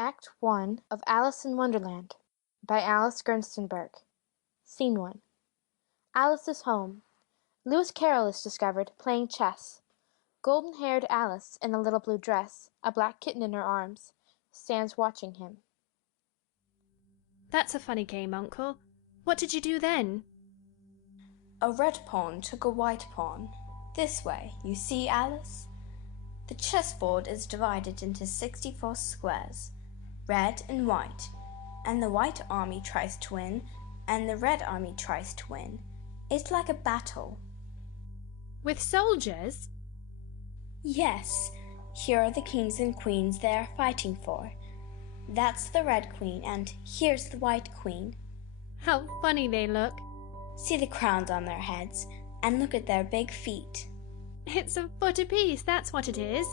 Act 1 of Alice in Wonderland by Alice Gerstenberg. Scene 1. Alice's home. Lewis Carroll is discovered playing chess. Golden-haired Alice, in a little blue dress, a black kitten in her arms, stands watching him. That's a funny game, Uncle. What did you do then? A red pawn took a white pawn. This way, you see, Alice? The chessboard is divided into 64 squares, red and white, and the white army tries to win, and the red army tries to win. It's like a battle. With soldiers? Yes, here are the kings and queens they are fighting for. That's the red queen, and here's the white queen. How funny they look. See the crowns on their heads, and look at their big feet. It's a foot apiece, that's what it is.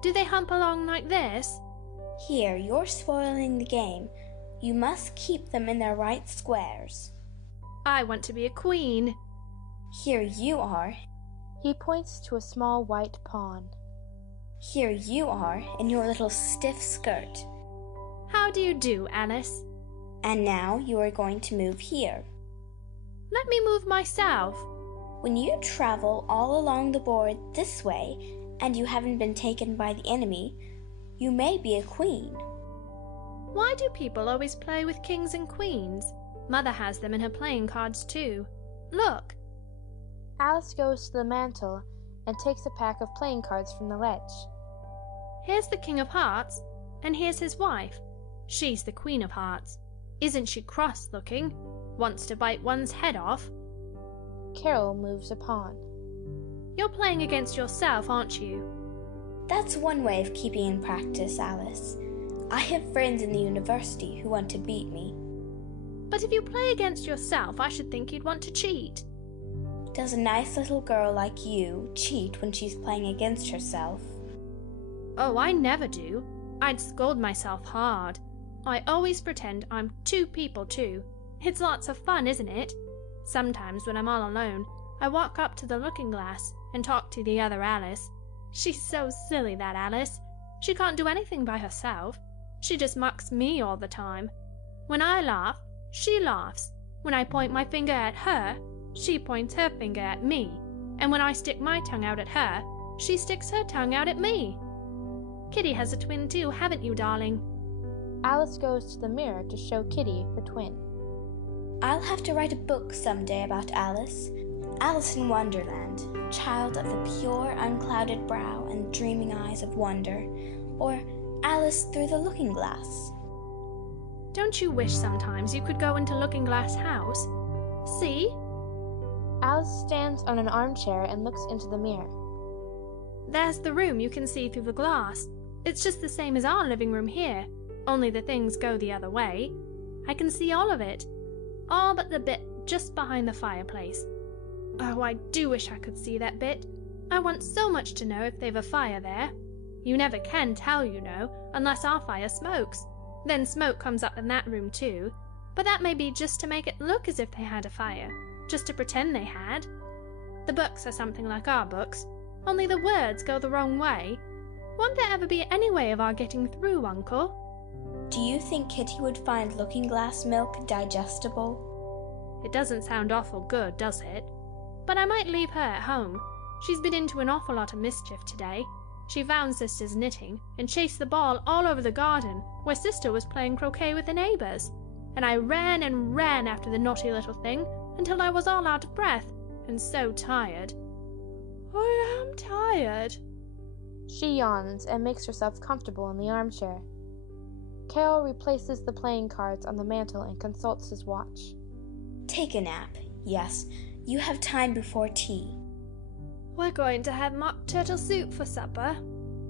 Do they hump along like this? Here, you're spoiling the game. You must keep them in their right squares. I want to be a queen. Here you are. He points to a small white pawn. Here you are, in your little stiff skirt. How do you do, Alice? And now you are going to move here. Let me move myself. When you travel all along the board this way, and you haven't been taken by the enemy, you may be a queen. Why do people always play with kings and queens? Mother has them in her playing cards too. Look. Alice goes to the mantel and takes a pack of playing cards from the ledge. Here's the King of Hearts, and here's his wife. She's the Queen of Hearts. Isn't she cross-looking? Wants to bite one's head off. Carol moves a pawn. You're playing against yourself, aren't you? That's one way of keeping in practice, Alice. I have friends in the university who want to beat me. But if you play against yourself, I should think you'd want to cheat. Does a nice little girl like you cheat when she's playing against herself? Oh, I never do. I'd scold myself hard. I always pretend I'm two people too. It's lots of fun, isn't it? Sometimes when I'm all alone, I walk up to the looking-glass and talk to the other Alice. She's so silly, that Alice. She can't do anything by herself. She just mocks me all the time. When I laugh, she laughs. When I point my finger at her, she points her finger at me. And when I stick my tongue out at her, she sticks her tongue out at me. Kitty has a twin too, haven't you, darling? Alice goes to the mirror to show Kitty her twin. I'll have to write a book someday about Alice. Alice in Wonderland, child of the pure, unclouded brow and dreaming eyes of wonder, or Alice through the looking-glass. Don't you wish sometimes you could go into Looking-Glass House? See? Alice stands on an armchair and looks into the mirror. There's the room you can see through the glass. It's just the same as our living room here, only the things go the other way. I can see all of it. All but the bit just behind the fireplace. Oh, I do wish I could see that bit. I want so much to know if they've a fire there. You never can tell, you know, unless our fire smokes. Then smoke comes up in that room too. But that may be just to make it look as if they had a fire, just to pretend they had. The books are something like our books, only the words go the wrong way. Won't there ever be any way of our getting through, Uncle? Do you think Kitty would find looking-glass milk digestible? It doesn't sound awful good, does it? But I might leave her at home. She's been into an awful lot of mischief today. She found Sister's knitting and chased the ball all over the garden where Sister was playing croquet with the neighbours. And I ran and ran after the naughty little thing until I was all out of breath and so tired. I am tired. She yawns and makes herself comfortable in the armchair. Carol replaces the playing cards on the mantel and consults his watch. Take a nap. Yes, you have time before tea. We're going to have mock turtle soup for supper.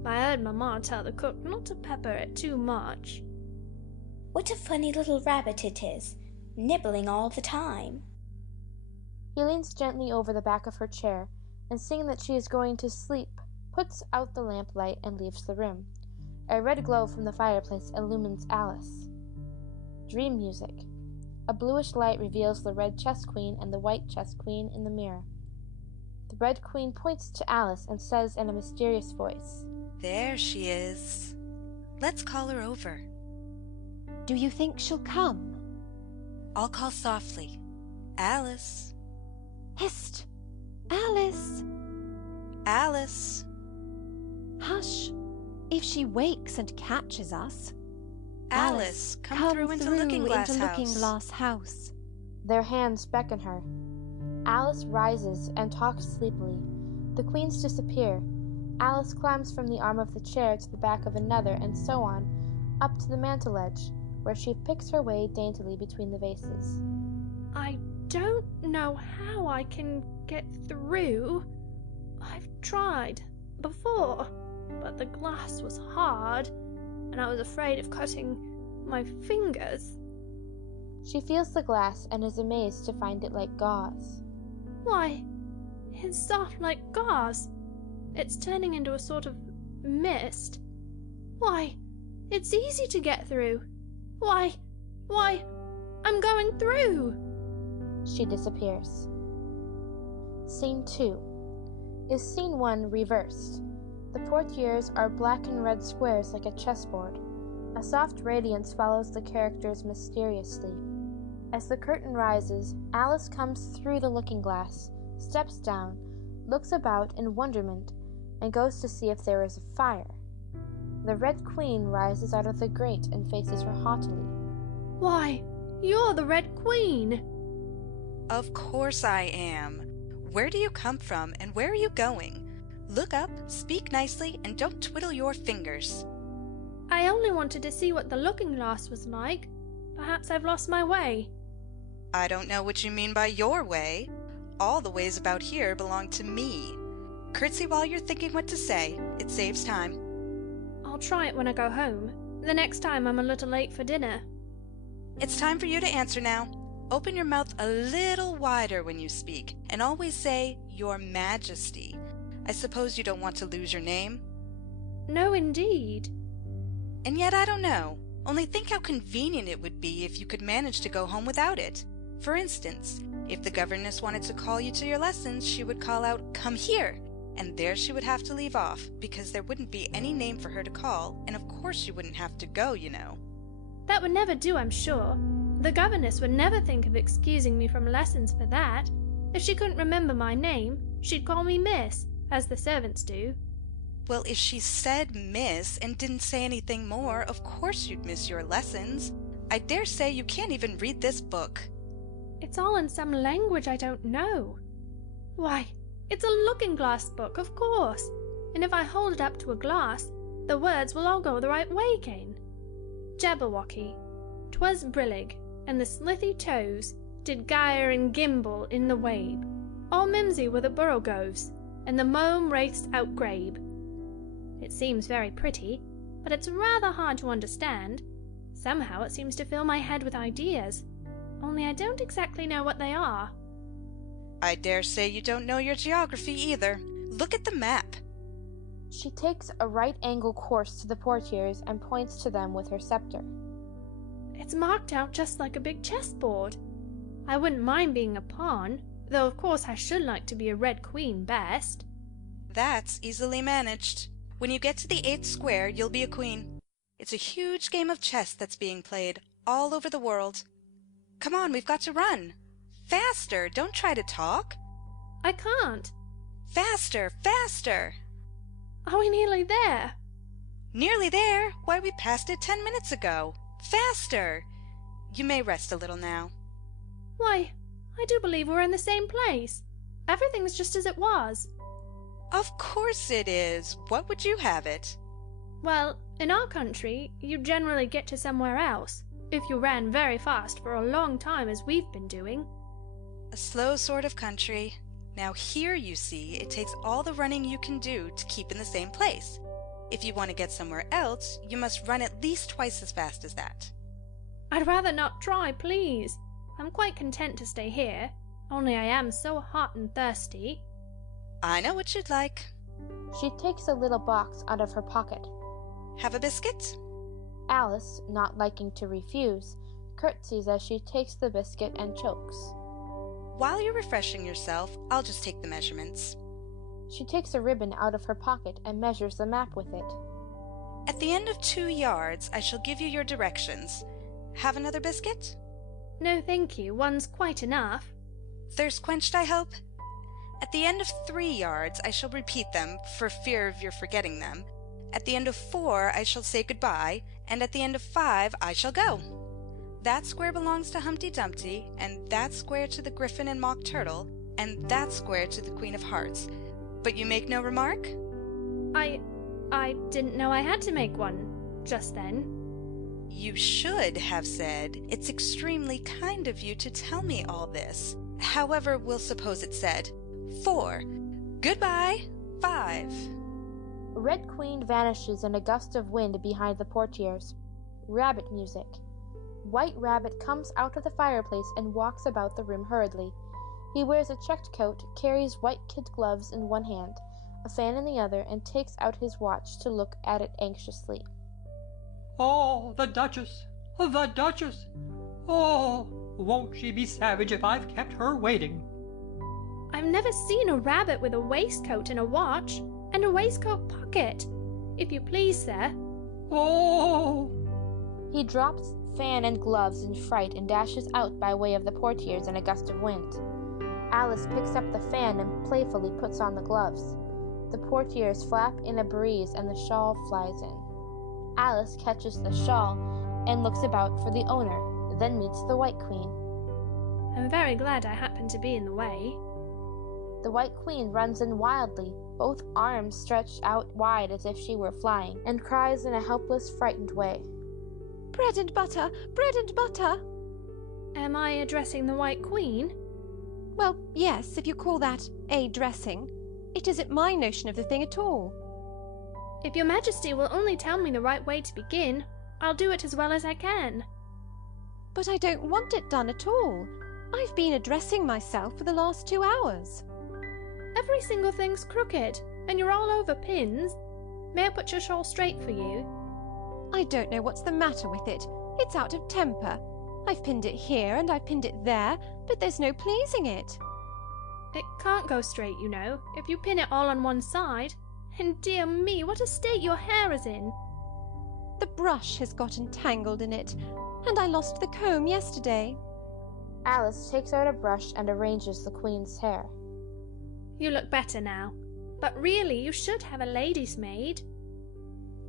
I heard Mamma tell the cook not to pepper it too much. What a funny little rabbit it is, nibbling all the time. He leans gently over the back of her chair and, seeing that she is going to sleep, puts out the lamplight and leaves the room. A red glow from the fireplace illumines Alice. Dream music. A bluish light reveals the red chess queen and the white chess queen in the mirror. The Red Queen points to Alice and says in a mysterious voice, "There she is. Let's call her over." Do you think she'll come? I'll call softly. Alice. Hist! Alice! Alice. Hush! If she wakes and catches us. Alice, come through into Looking Glass House. Their hands beckon her. Alice rises and talks sleepily. The queens disappear. Alice climbs from the arm of the chair to the back of another, and so on, up to the mantel edge, where she picks her way daintily between the vases. I don't know how I can get through. I've tried before, but the glass was hard, and I was afraid of cutting my fingers. She feels the glass and is amazed to find it like gauze. Why, it's soft like gauze. It's turning into a sort of mist. Why, it's easy to get through. Why, I'm going through. She disappears. Scene 2 is Scene 1 reversed. The portieres are black and red squares like a chessboard. A soft radiance follows the characters mysteriously. As the curtain rises, Alice comes through the looking glass, steps down, looks about in wonderment, and goes to see if there is a fire. The Red Queen rises out of the grate and faces her haughtily. Why, you're the Red Queen! Of course I am. Where do you come from, and where are you going? Look up, speak nicely, and don't twiddle your fingers. I only wanted to see what the looking glass was like. Perhaps I've lost my way. I don't know what you mean by your way. All the ways about here belong to me. Curtsy while you're thinking what to say. It saves time. I'll try it when I go home. The next time I'm a little late for dinner. It's time for you to answer now. Open your mouth a little wider when you speak, and always say, Your Majesty. I suppose you don't want to lose your name? No, indeed. And yet I don't know. Only think how convenient it would be if you could manage to go home without it. For instance, if the governess wanted to call you to your lessons, she would call out, Come here! And there she would have to leave off, because there wouldn't be any name for her to call, and of course she wouldn't have to go, you know. That would never do, I'm sure. The governess would never think of excusing me from lessons for that. If she couldn't remember my name, she'd call me Miss, as the servants do. Well, if she said Miss and didn't say anything more, of course you'd miss your lessons. I dare say you can't even read this book. It's all in some language I don't know. Why, it's a looking-glass book, of course, and if I hold it up to a glass, the words will all go the right way again. Jabberwocky, 'twas brillig, and the slithy toes did gyre and gimble in the wabe. All mimsy were the borogoves, and the mome raced out grabe. It seems very pretty, but it's rather hard to understand. Somehow it seems to fill my head with ideas, only I don't exactly know what they are. I dare say you don't know your geography either. Look at the map. She takes a right-angle course to the portieres and points to them with her scepter. It's marked out just like a big chessboard. I wouldn't mind being a pawn, though of course I should like to be a Red Queen best. That's easily managed. When you get to the 8th square, you'll be a queen. It's a huge game of chess that's being played all over the world. Come on, we've got to run. Faster, don't try to talk. I can't. Faster, faster. Are we nearly there? Nearly there? Why, we passed it 10 minutes ago. Faster. You may rest a little now. Why, I do believe we're in the same place. Everything's just as it was. Of course it is. What would you have it? Well, in our country, you generally get to somewhere else, if you ran very fast for a long time as we've been doing. A slow sort of country. Now here, you see, it takes all the running you can do to keep in the same place. If you want to get somewhere else, you must run at least twice as fast as that. I'd rather not try, please. I'm quite content to stay here, only I am so hot and thirsty. I know what you'd like. She takes a little box out of her pocket. Have a biscuit? Alice, not liking to refuse, curtsies as she takes the biscuit and chokes. While you're refreshing yourself, I'll just take the measurements. She takes a ribbon out of her pocket and measures the map with it. At the end of 2 yards, I shall give you your directions. Have another biscuit? No, thank you. One's quite enough. Thirst quenched, I hope? At the end of 3 yards, I shall repeat them, for fear of your forgetting them. At the end of 4, I shall say goodbye, and at the end of 5, I shall go. That square belongs to Humpty Dumpty, and that square to the Gryphon and Mock Turtle, and that square to the Queen of Hearts. But you make no remark? I didn't know I had to make one just then. You should have said, "It's extremely kind of you to tell me all this." However, we'll suppose it said, 4. Goodbye. 5. Red Queen vanishes in a gust of wind behind the portieres. Rabbit music. White Rabbit comes out of the fireplace and walks about the room hurriedly. He wears a checked coat, carries white kid gloves in one hand, a fan in the other, and takes out his watch to look at it anxiously. Oh, the Duchess! The Duchess! Oh, won't she be savage if I've kept her waiting? I've never seen a rabbit with a waistcoat and a watch, and a waistcoat pocket. If you please, sir. Oh! He drops fan and gloves in fright and dashes out by way of the portieres in a gust of wind. Alice picks up the fan and playfully puts on the gloves. The portieres flap in a breeze and the shawl flies in. Alice catches the shawl and looks about for the owner, then meets the White Queen. I'm very glad I happened to be in the way. The White Queen runs in wildly, both arms stretched out wide as if she were flying, and cries in a helpless, frightened way. Bread and butter! Bread and butter! Am I addressing the White Queen? Well, yes, if you call that a dressing. It isn't my notion of the thing at all. If your Majesty will only tell me the right way to begin, I'll do it as well as I can. But I don't want it done at all. I've been addressing myself for the last 2 hours. Every single thing's crooked, and you're all over pins. May I put your shawl straight for you? I don't know what's the matter with it. It's out of temper. I've pinned it here and I've pinned it there, but there's no pleasing it. It can't go straight, you know, if you pin it all on one side. And dear me, what a state your hair is in. The brush has got entangled in it, and I lost the comb yesterday. Alice takes out a brush and arranges the Queen's hair. You look better now. But really, you should have a lady's maid.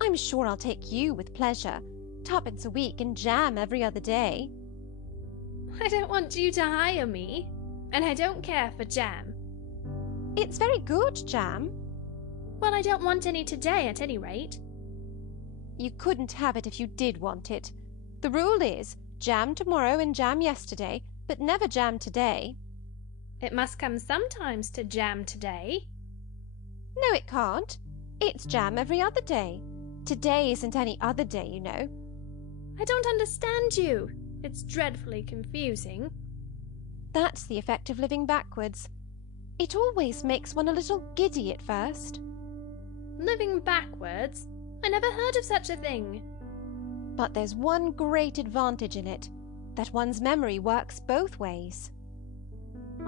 I'm sure I'll take you with pleasure. 2pence a week and jam every other day. I don't want you to hire me, and I don't care for jam. It's very good jam. Well, I don't want any today, at any rate. You couldn't have it if you did want it. The rule is jam tomorrow and jam yesterday, but never jam today. It must come sometimes to jam today. No, it can't. It's jam every other day. Today isn't any other day, you know. I don't understand you. It's dreadfully confusing. That's the effect of living backwards. It always makes one a little giddy at first. Living backwards? I never heard of such a thing. But there's one great advantage in it, that one's memory works both ways.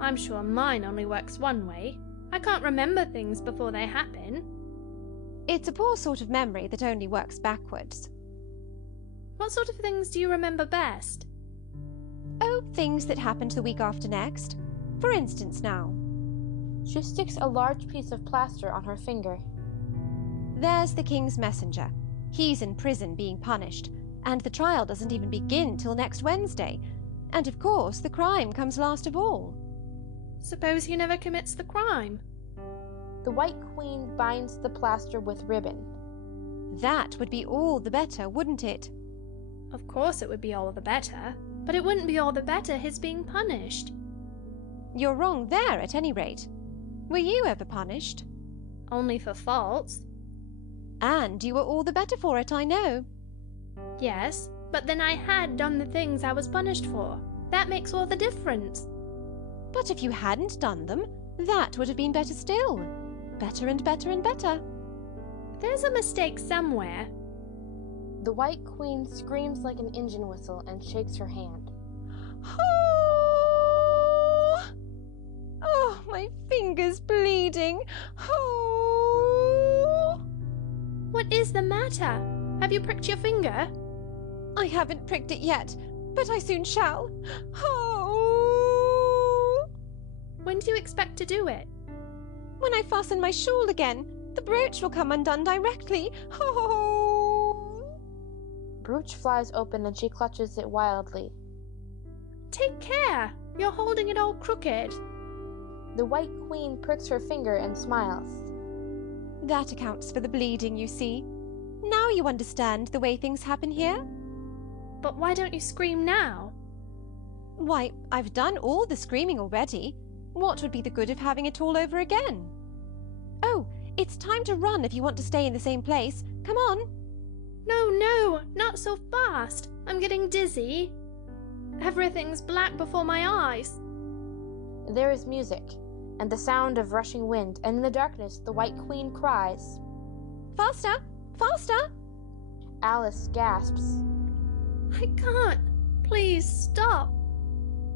I'm sure mine only works one way. I can't remember things before they happen. It's a poor sort of memory that only works backwards. What sort of things do you remember best? Oh, things that happened the week after next. For instance now. She sticks a large piece of plaster on her finger. There's the King's messenger. He's in prison being punished, and the trial doesn't even begin till next Wednesday. And of course the crime comes last of all. Suppose he never commits the crime? The White Queen binds the plaster with ribbon. That would be all the better, wouldn't it? Of course it would be all the better, but it wouldn't be all the better his being punished. You're wrong there, at any rate. Were you ever punished? Only for faults. And you were all the better for it, I know. Yes, but then I had done the things I was punished for. That makes all the difference. But if you hadn't done them, that would have been better still. Better and better and better. There's a mistake somewhere. The White Queen screams like an engine whistle and shakes her hand. Oh, oh, my finger's bleeding. Oh. What is the matter? Have you pricked your finger? I haven't pricked it yet, but I soon shall. Oh! When do you expect to do it? When I fasten my shawl again, the brooch will come undone directly. Oh! Brooch flies open and she clutches it wildly. Take care! You're holding it all crooked. The White Queen pricks her finger and smiles. That accounts for the bleeding, you see. Now you understand the way things happen here? But why don't you scream now? Why, I've done all the screaming already. What would be the good of having it all over again? Oh, it's time to run if you want to stay in the same place. Come on. No, not so fast. I'm getting dizzy. Everything's black before my eyes. There is music, and the sound of rushing wind, and in the darkness the White Queen cries. Faster! Faster! Alice gasps. I can't. Please stop.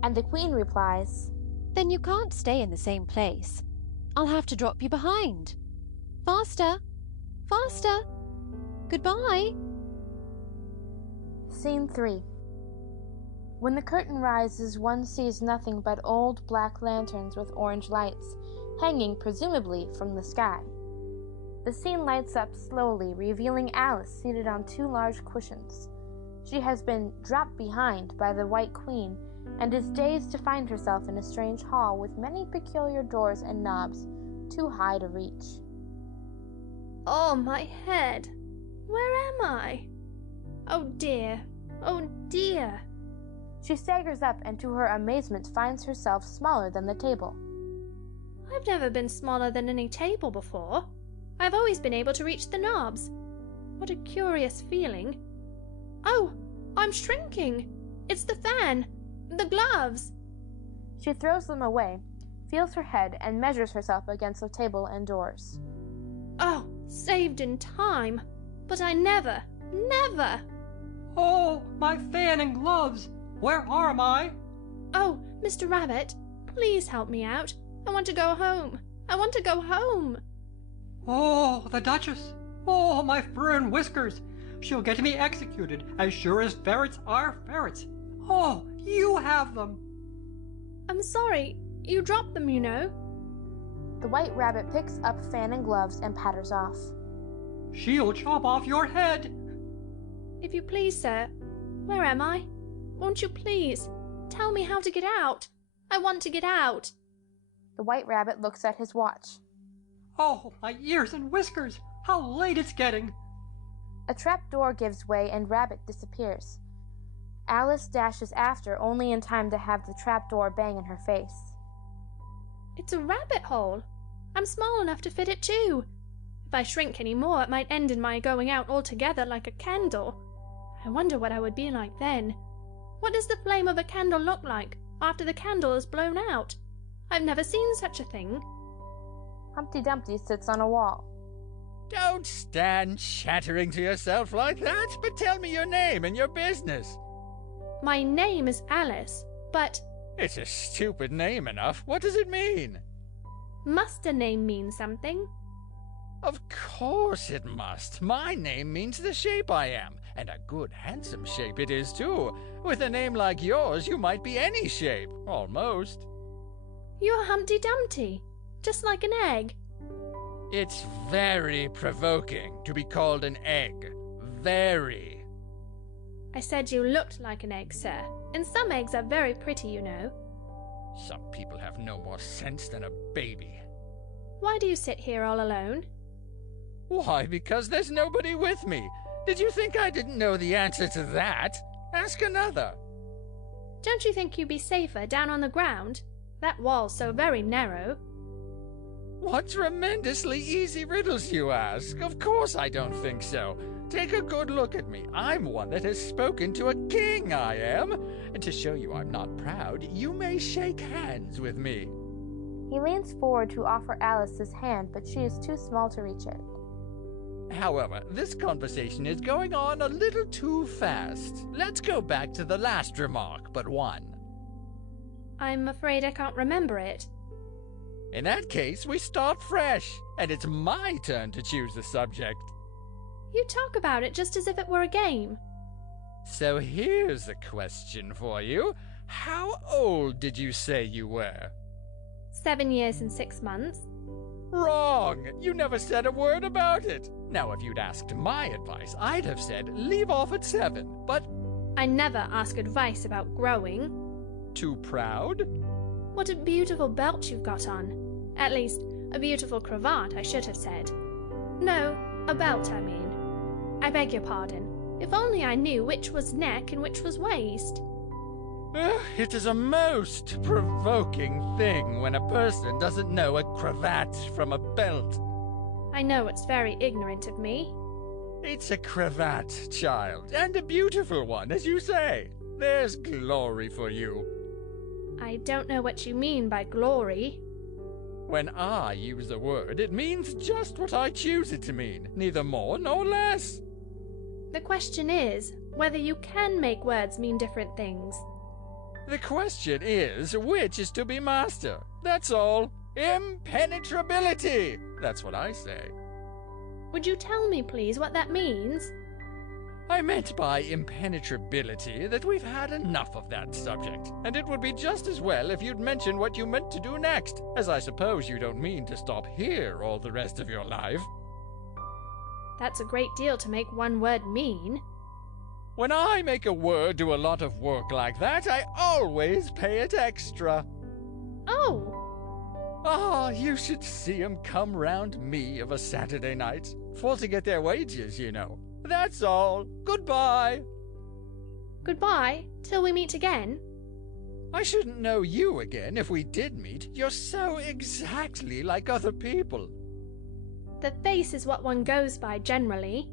And the Queen replies, Then you can't stay in the same place. I'll have to drop you behind. Faster! Faster! Goodbye! Scene 3. When the curtain rises, one sees nothing but old black lanterns with orange lights, hanging presumably from the sky. The scene lights up slowly, revealing Alice seated on 2 large cushions. She has been dropped behind by the White Queen and is dazed to find herself in a strange hall with many peculiar doors and knobs, too high to reach. Oh, my head. Where am I? Oh dear. Oh dear. She staggers up and to her amazement finds herself smaller than the table. I've never been smaller than any table before. I've always been able to reach the knobs. What a curious feeling. Oh, I'm shrinking. It's the fan. The gloves. She throws them away, feels her head, and measures herself against the table and doors. Oh, saved in time. But I never. Oh, my fan and gloves! Where are my? Oh, Mr. Rabbit, please help me out. I want to go home. Oh, the Duchess! Oh, my fur and whiskers! She'll get me executed, as sure as ferrets are ferrets. Oh, you have them! I'm sorry. You dropped them, you know. The White Rabbit picks up fan and gloves and patters off. She'll chop off your head! If you please, sir. Where am I? Won't you please tell me how to get out? I want to get out. The White Rabbit looks at his watch. Oh, my ears and whiskers! How late it's getting! A trap door gives way and Rabbit disappears. Alice dashes after, only in time to have the trap door bang in her face. It's a rabbit hole. I'm small enough to fit it too. If I shrink any more, it might end in my going out altogether like a candle. I wonder what I would be like then. What does the flame of a candle look like after the candle is blown out? I've never seen such a thing. Humpty Dumpty sits on a wall. Don't stand chattering to yourself like that, but tell me your name and your business. My name is Alice, but... It's a stupid name enough. What does it mean? Must a name mean something? Of course it must. My name means the shape I am, and a good handsome shape it is too. With a name like yours, you might be any shape, almost. You're Humpty Dumpty, just like an egg. It's very provoking to be called an egg. Very. I said you looked like an egg, sir. And some eggs are very pretty, you know. Some people have no more sense than a baby. Why do you sit here all alone? Why, because there's nobody with me. Did you think I didn't know the answer to that? Ask another. Don't you think you'd be safer down on the ground? That wall's so very narrow. What tremendously easy riddles you ask. Of course I don't think so. Take a good look at me. I'm one that has spoken to a king, I am. And to show you I'm not proud, you may shake hands with me. He leans forward to offer Alice his hand, but she is too small to reach it. However, this conversation is going on a little too fast. Let's go back to the last remark but one. I'm afraid I can't remember it. In that case, we start fresh, and it's my turn to choose the subject. You talk about it just as if it were a game. So here's a question for you. How old did you say you were? 7 years and 6 months. Wrong! You never said a word about it. Now, if you'd asked my advice, I'd have said leave off at 7, but... I never ask advice about growing. Too proud? What a beautiful belt you've got on. At least, a beautiful cravat, I should have said. No, a belt, I mean. I beg your pardon. If only I knew which was neck and which was waist. It is a most provoking thing when a person doesn't know a cravat from a belt. I know it's very ignorant of me. It's a cravat, child, and a beautiful one, as you say. There's glory for you. I don't know what you mean by glory. When I use the word, it means just what I choose it to mean, neither more nor less. The question is whether you can make words mean different things. The question is, which is to be master? That's all. Impenetrability! That's what I say. Would you tell me, please, what that means? I meant by impenetrability that we've had enough of that subject, and it would be just as well if you'd mention what you meant to do next, as I suppose you don't mean to stop here all the rest of your life. That's a great deal to make one word mean. When I make a word do a lot of work like that, I always pay it extra. Oh! Ah, you should see 'em come round me of a Saturday night, for to get their wages, you know. That's all. Goodbye. Goodbye, till we meet again. I shouldn't know you again if we did meet. You're so exactly like other people. The face is what one goes by generally.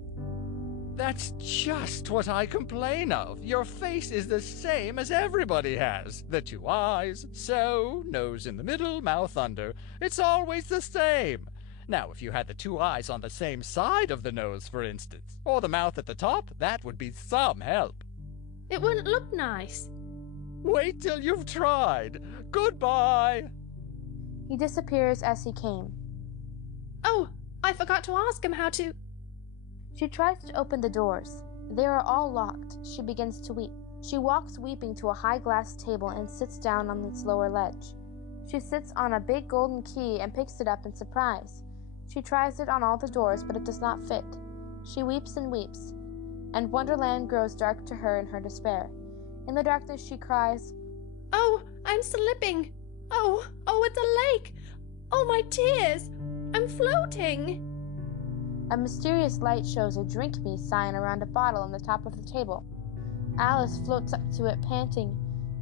That's just what I complain of. Your face is the same as everybody has. The 2 eyes, so, nose in the middle, mouth under. It's always the same. Now, if you had the 2 eyes on the same side of the nose, for instance, or the mouth at the top, that would be some help. It wouldn't look nice. Wait till you've tried. Goodbye. He disappears as he came. Oh, I forgot to ask him how to... She tries to open the doors. They are all locked. She begins to weep. She walks weeping to a high glass table and sits down on its lower ledge. She sits on a big golden key and picks it up in surprise. She tries it on all the doors, but it does not fit. She weeps, and Wonderland grows dark to her in her despair. In the darkness she cries, Oh, I'm slipping! Oh, it's a lake! Oh, my tears! I'm floating! A mysterious light shows a drink me sign around a bottle on the top of the table. Alice floats up to it panting,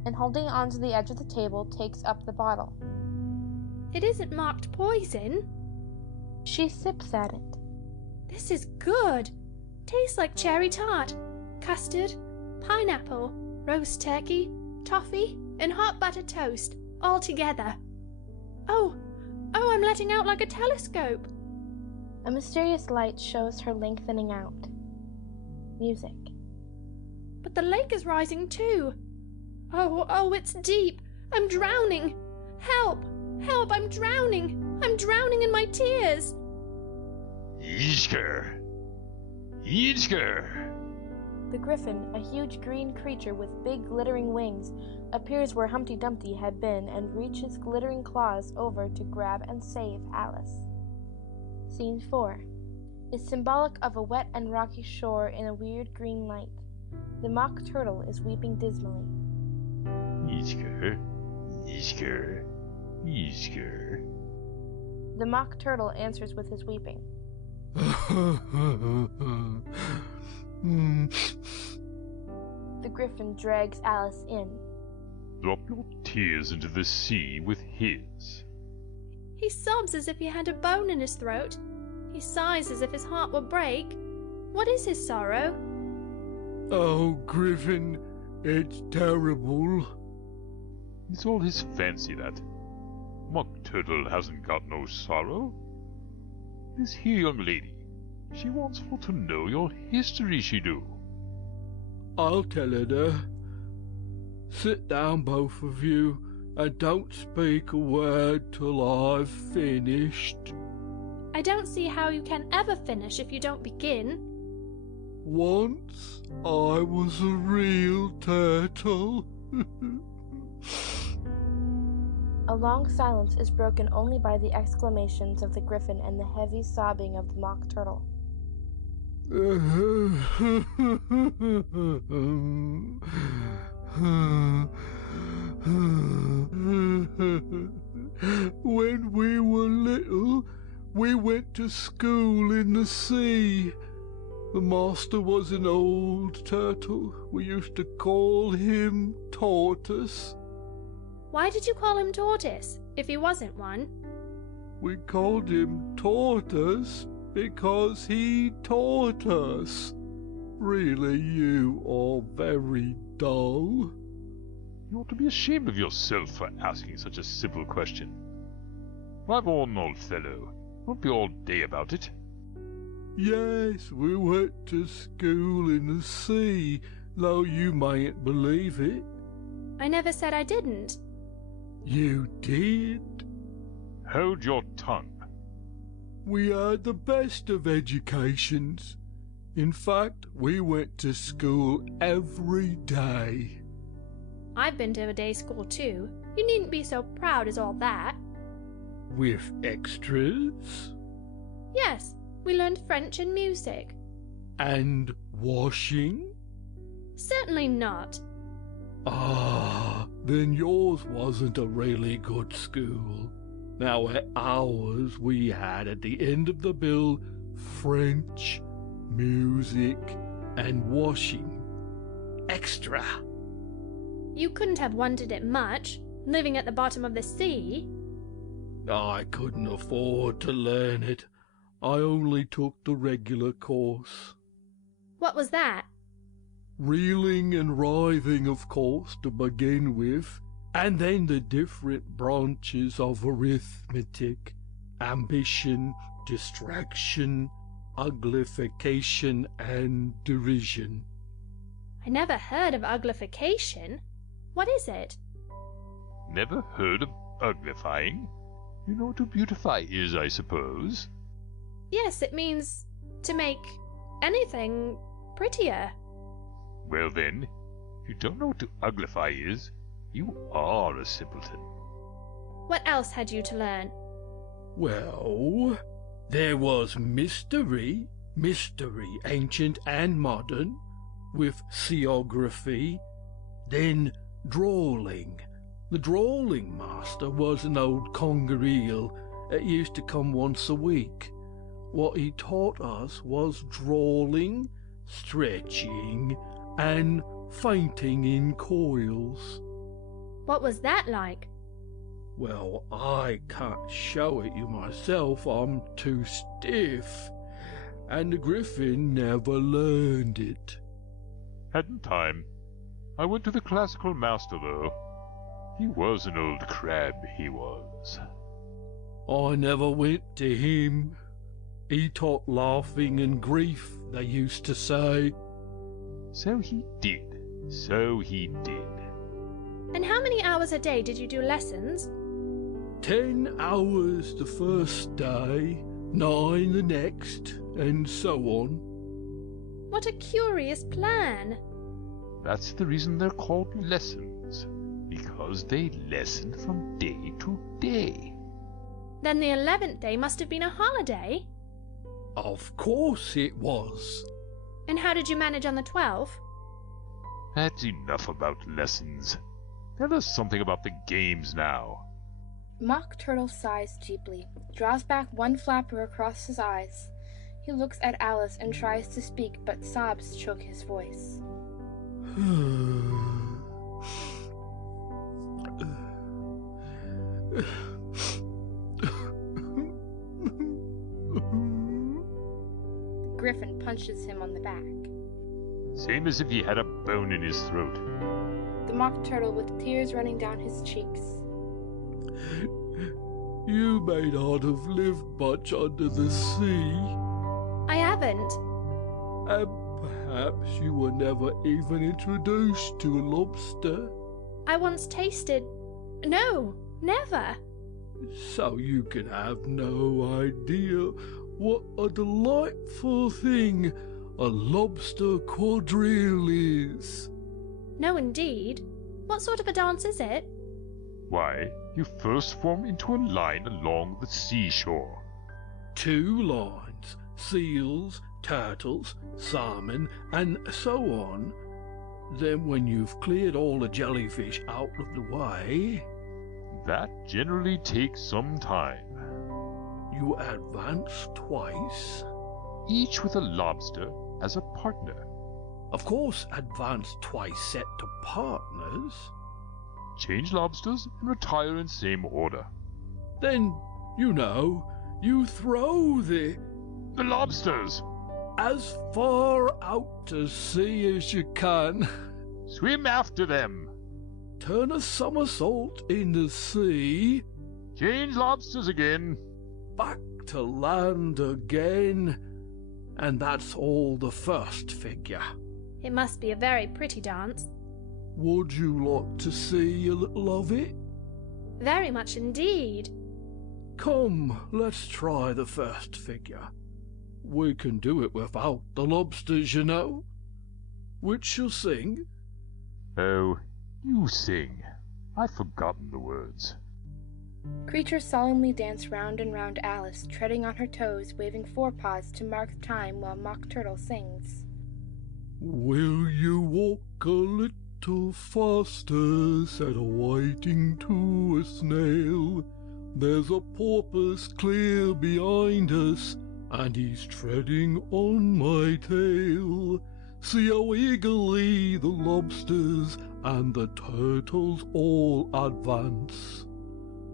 and holding onto the edge of the table, takes up the bottle. It isn't marked poison. She sips at it. This is good. Tastes like cherry tart, custard, pineapple, roast turkey, toffee, and hot buttered toast, all together. Oh, I'm letting out like a telescope. A mysterious light shows her lengthening out. Music. But the lake is rising too. Oh, it's deep. I'm drowning. Help! Help! I'm drowning. I'm drowning in my tears. Yizker! The griffin, a huge green creature with big glittering wings, appears where Humpty Dumpty had been and reaches glittering claws over to grab and save Alice. Scene 4 is symbolic of a wet and rocky shore in a weird green light. The mock turtle is weeping dismally. Yizker. The mock turtle answers with his weeping. The griffin drags Alice in. Drop your tears into the sea with his. He sobs as if he had a bone in his throat. He sighs as if his heart would break. What is his sorrow? Oh, Griffin, it's terrible. It's all his fancy, that. Mock Turtle hasn't got no sorrow. This here young lady, she wants for to know your history, she do. I'll tell her. Sit down, both of you, and don't speak a word till I've finished. I don't see how you can ever finish if you don't begin. Once I was a real turtle. A long silence is broken only by the exclamations of the griffin and the heavy sobbing of the mock turtle. When we were little, we went to school in the sea. The master was an old turtle. We used to call him Tortoise. Why did you call him Tortoise, if he wasn't one? We called him Tortoise because he taught us. Really, you are very dull. You ought to be ashamed of yourself for asking such a simple question. Drive on, old fellow. Don't be all day about it. Yes, we went to school in the sea, though you mayn't believe it. I never said I didn't. You did. Hold your tongue. We had the best of educations. In fact, we went to school every day. I've been to a day school too. You needn't be so proud as all that. With extras? Yes, we learned French and music. And washing? Certainly not. Ah, then yours wasn't a really good school. Now at ours we had at the end of the bill French, music, and washing. Extra. You couldn't have wanted it much, living at the bottom of the sea. I couldn't afford to learn it. I only took the regular course. What was that? Reeling and writhing, of course, to begin with, and then the different branches of arithmetic, ambition, distraction, uglification, and derision. I never heard of uglification. What is it? Never heard of uglifying? You know what to beautify is, I suppose. Yes, it means to make anything prettier. Well then, if you don't know what to uglify is, you are a simpleton. What else had you to learn? Well, there was mystery, ancient and modern, with seography, then drawling. The drawling master was an old conger eel that used to come once a week. What he taught us was drawling, stretching, and fainting in coils. What was that like? Well, I can't show it you myself, I'm too stiff, and the griffin never learned it. Hadn't time. I went to the classical master, though. He was an old crab, he was. I never went to him. He taught laughing and grief, they used to say. So he did. So he did. And how many hours a day did you do lessons? 10 hours the first day, 9 the next, and so on. What a curious plan. That's the reason they're called lessons, because they lesson from day to day. Then the 11th day must have been a holiday? Of course it was. And how did you manage on the 12th? That's enough about lessons. Tell us something about the games now. Mock Turtle sighs deeply, draws back one flapper across his eyes. He looks at Alice and tries to speak, but sobs choke his voice. The griffin punches him on the back. Same as if he had a bone in his throat. The Mock Turtle, with tears running down his cheeks. You may not have lived much under the sea. I haven't. And perhaps you were never even introduced to a lobster. I once tasted... No, never. So you can have no idea what a delightful thing a lobster quadrille is. No, indeed. What sort of a dance is it? Why, you first form into a line along the seashore. 2 lines, seals, turtles, salmon, and so on. Then when you've cleared all the jellyfish out of the way, That generally takes some time. you advance twice. Each with a lobster as a partner. Of course, advance twice set to partners. Change lobsters and retire in same order. Then, you know, you throw the lobsters! as far out to sea as you can. Swim after them! Turn a somersault in the sea. Change lobsters again. Back to land again. And that's all the first figure. It must be a very pretty dance. Would you like to see a little of it? Very much indeed. Come, let's try the first figure. We can do it without the lobsters, you know. Which shall sing? Oh, you sing. I've forgotten the words. Creatures solemnly dance round and round Alice, treading on her toes, waving forepaws to mark time while Mock Turtle sings. Will you walk a little faster, said a whiting to a snail. There's a porpoise clear behind us, and he's treading on my tail. See how eagerly the lobsters and the turtles all advance.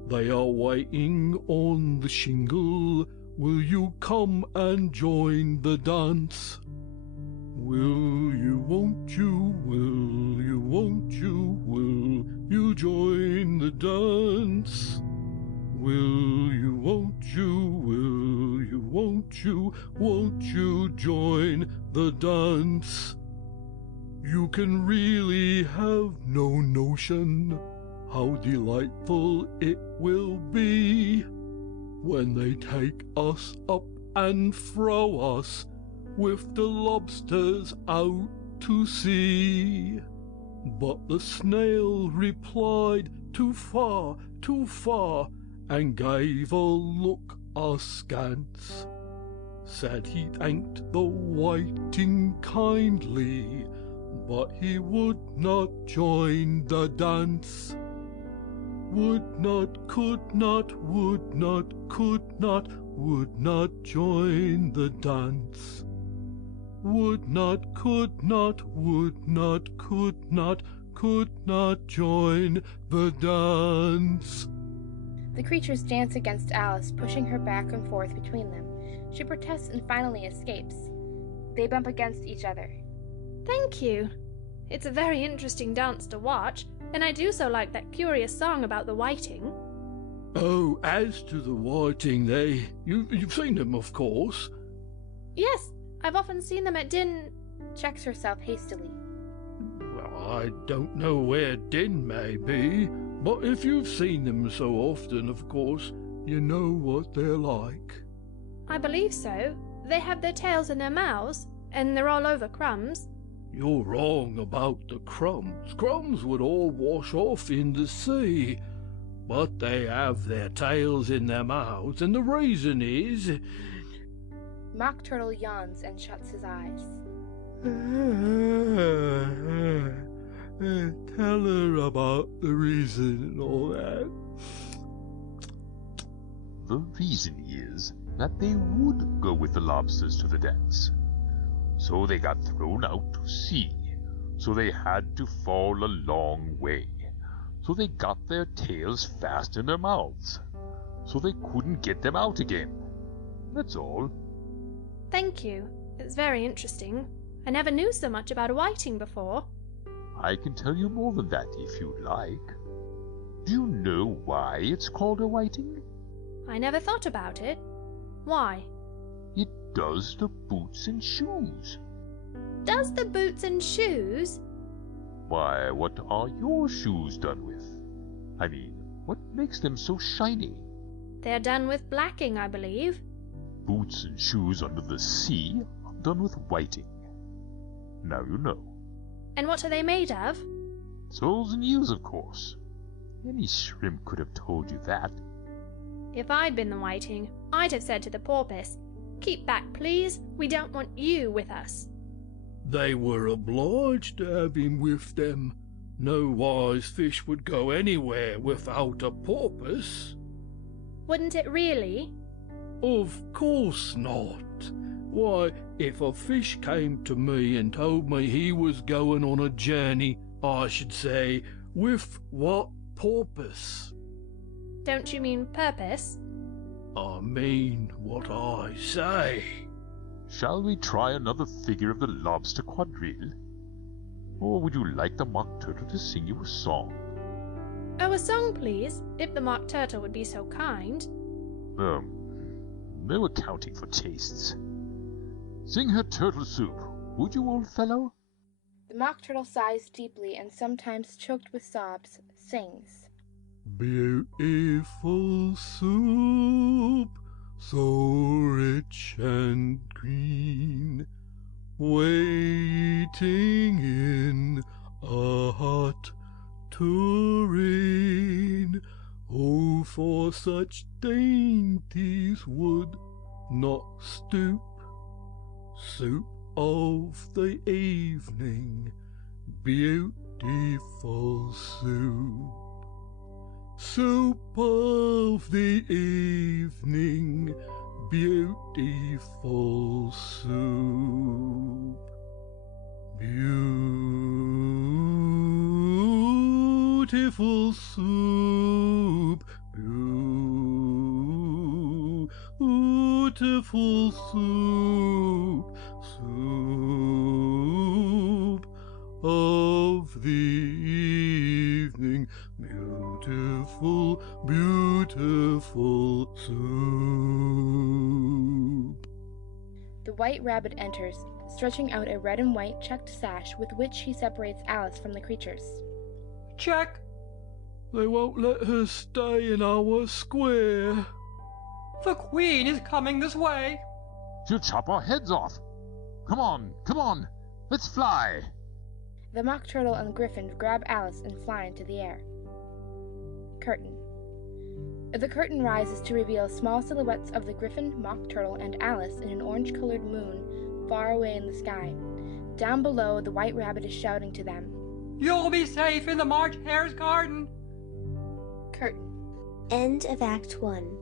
They are waiting on the shingle. Will you come and join the dance? Will you, won't you, will you, won't you, will you join the dance? Will you, won't you, won't you join the dance? You can really have no notion how delightful it will be when they take us up and throw us with the lobsters out to sea. But the snail replied, too far, and gave a look askance. Said he thanked the whiting kindly, but he would not join the dance. Would not, could not, would not, could not join the dance. Would not, could not, would not, could not join the dance. The creatures dance against Alice, pushing her back and forth between them. She protests and finally escapes. They bump against each other. Thank you. It's a very interesting dance to watch, and I do so like that curious song about the whiting. Oh, as to the whiting, you've seen them, of course. Yes, I've often seen them at Checks herself hastily. Well, I don't know where Din may be, but if you've seen them so often, of course, you know what they're like. I believe so. They have their tails in their mouths, and they're all over crumbs. You're wrong about the crumbs. Crumbs would all wash off in the sea. But they have their tails in their mouths, and the reason is... Mock Turtle yawns and shuts his eyes. Tell her about the reason and all that. The reason is that they would go with the lobsters to the dance. So they got thrown out to sea. So they had to fall a long way. So they got their tails fast in their mouths. So they couldn't get them out again. That's all. Thank you. It's very interesting. I never knew so much about a whiting before. I can tell you more than that if you'd like. Do you know why it's called a whiting? I never thought about it. Why? It does the boots and shoes. Does the boots and shoes? Why, what are your shoes done with? I mean, what makes them so shiny? They're done with blacking, I believe. Boots and shoes under the sea are done with whiting. Now you know. And what are they made of? Souls and eels, of course. Any shrimp could have told you that. If I'd been the whiting, I'd have said to the porpoise, "Keep back, please. We don't want you with us." They were obliged to have him with them. No wise fish would go anywhere without a porpoise. Wouldn't it really? Of course not. Why, if a fish came to me and told me he was going on a journey, I should say, with what purpose? Don't you mean purpose? I mean what I say. Shall we try another figure of the lobster quadrille? Or would you like the mock turtle to sing you a song? Oh, a song, please, if the mock turtle would be so kind. No accounting for tastes. Sing her turtle soup, would you, old fellow? The mock turtle sighs deeply and sometimes choked with sobs, sings. Beautiful soup, so rich and green, waiting in a hot tureen. Oh, for such dainties would not stoop. Soup of the evening, beautiful soup. Soup of the evening, beautiful soup. Beautiful soup, beautiful soup, soup of the evening, beautiful, beautiful soup. The white rabbit enters, stretching out a red and white checked sash with which he separates Alice from the creatures. Check. They won't let her stay in our square. The Queen is coming this way. She'll chop our heads off. Come on, let's fly. The mock turtle and the griffin grab Alice and fly into the air. Curtain. The curtain rises to reveal small silhouettes of the griffin, mock turtle, and Alice in an orange-colored moon far away in the sky. Down below, the white rabbit is shouting to them. You'll be safe in the March Hare's garden. Curtain. End of Act 1.